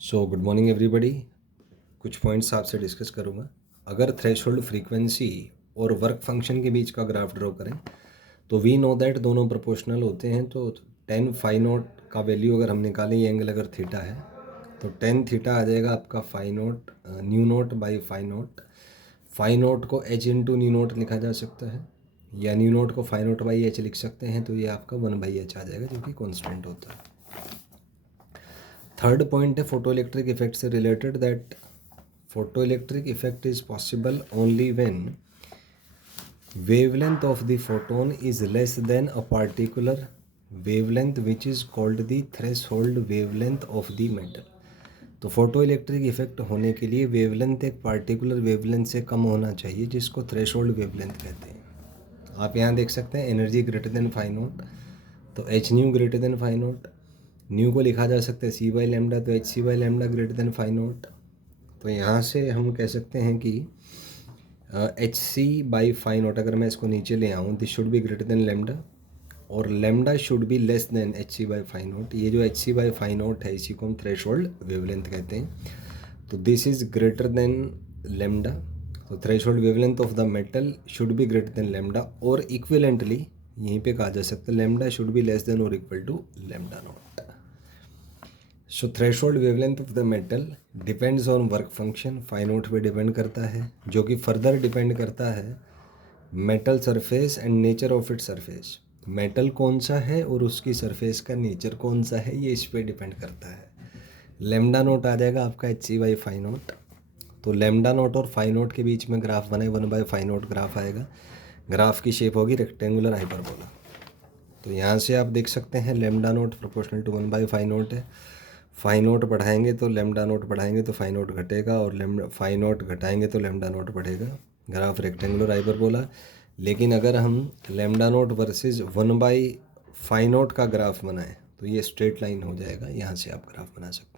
So good morning everybody. कुछ points आपसे discuss करूँगा। अगर थ्रेशोल्ड फ्रीक्वेंसी और वर्क फंक्शन के बीच का ग्राफ ड्रॉ करें तो वी नो दैट दोनों प्रोपोर्शनल होते हैं। तो 10 फाई नोट का वैल्यू अगर हम निकालें, ये एंगल अगर थीटा है तो 10 थीटा आ जाएगा आपका phi naught nu naught by phi naught. Phi naught को एच इंटू न्यू नोट लिखा जा सकता है, या न्यू नोट को फाई नोट बाई एच लिख सकते हैं। तो ये आपका 1/h आ जाएगा, जो कि कॉन्स्टेंट होता है। थर्ड पॉइंट है फोटो इलेक्ट्रिक इफेक्ट से related, that photo electric effect is possible only when wavelength of the photon is less than a particular wavelength which is called the threshold wavelength of the metal। तो photo electric effect होने के लिए wavelength एक particular wavelength से कम होना चाहिए, जिसको threshold wavelength कहते हैं। आप यहाँ देख सकते हैं energy greater than phi naught, तो H nu greater than phi naught. Nu को लिखा जा सकता है सी बाई लेमडा, तो H C by lambda greater than phi naught. तो यहाँ से हम कह सकते हैं कि H C by phi naught, अगर मैं इसको नीचे ले आऊँ, this should be greater than lambda, और lambda should be less than H C by phi note. ये जो H C by phi naught है, इसी को हम थ्रेशोल्ड वेवलेंथ कहते हैं। तो this is greater than lambda, तो threshold wavelength of the metal should be greater than lambda, और इक्विवेलेंटली यहीं पे कहा जा सकता है lambda should be less than और equal to lambda naught. So threshold wavelength of the metal depends on work function, phi naught पे depend करता है, जो कि फर्दर डिपेंड करता है metal surface and nature of it surface. Metal कौन सा है और उसकी सरफेस का नेचर कौन सा है, ये इस पे डिपेंड करता है। लेमडा नोट आ जाएगा आपका H C by phi naught. तो लेमडा नोट और फाई नोट के बीच में ग्राफ बने 1/फाई नोट ग्राफ आएगा। ग्राफ की शेप होगी रेक्टेंगुलर हाइपरबोला। तो यहाँ से आप देख सकते हैं लेमडा नोट प्रोपोर्शनल टू 1/फाई नोट है। फाई नोट बढ़ाएंगे तो लेमडा नोट बढ़ाएंगे तो फाई नोट घटेगा, और फाई नोट घटाएंगे तो लेमडा नोट बढ़ेगा। Graph rectangular hyperbola. लेकिन अगर हम लेमडा नोट वर्सेस 1/फाई नोट का ग्राफ बनाएं तो ये स्ट्रेट लाइन हो जाएगा। यहाँ से आप ग्राफ बना सकते हैं।